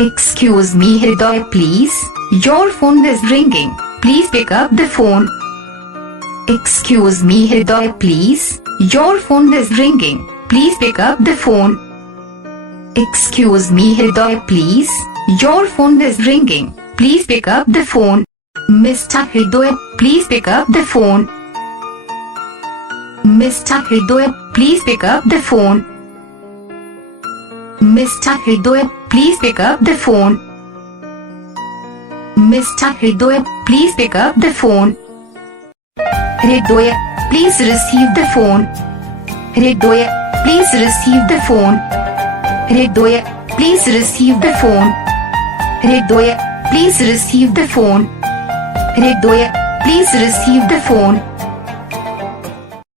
Excuse me, Hridoy, please. Your phone is ringing. Please pick up the phone. Excuse me, Hridoy, please. Your phone is ringing. Please pick up the phone. Excuse me, Hridoy, please. Your phone is ringing. Please pick up the phone. Mr. Hridoy, please pick up the phone. Mr. Hridoy, please pick up the phone. Mr. Hridoy, please pick up the phone. Mr. Hridoy, please pick up the phone. Hridoy, please receive the phone. Hridoy, please receive the phone. Hridoy, please receive the phone. Hridoy, please receive the phone. Hridoy, please receive the phone.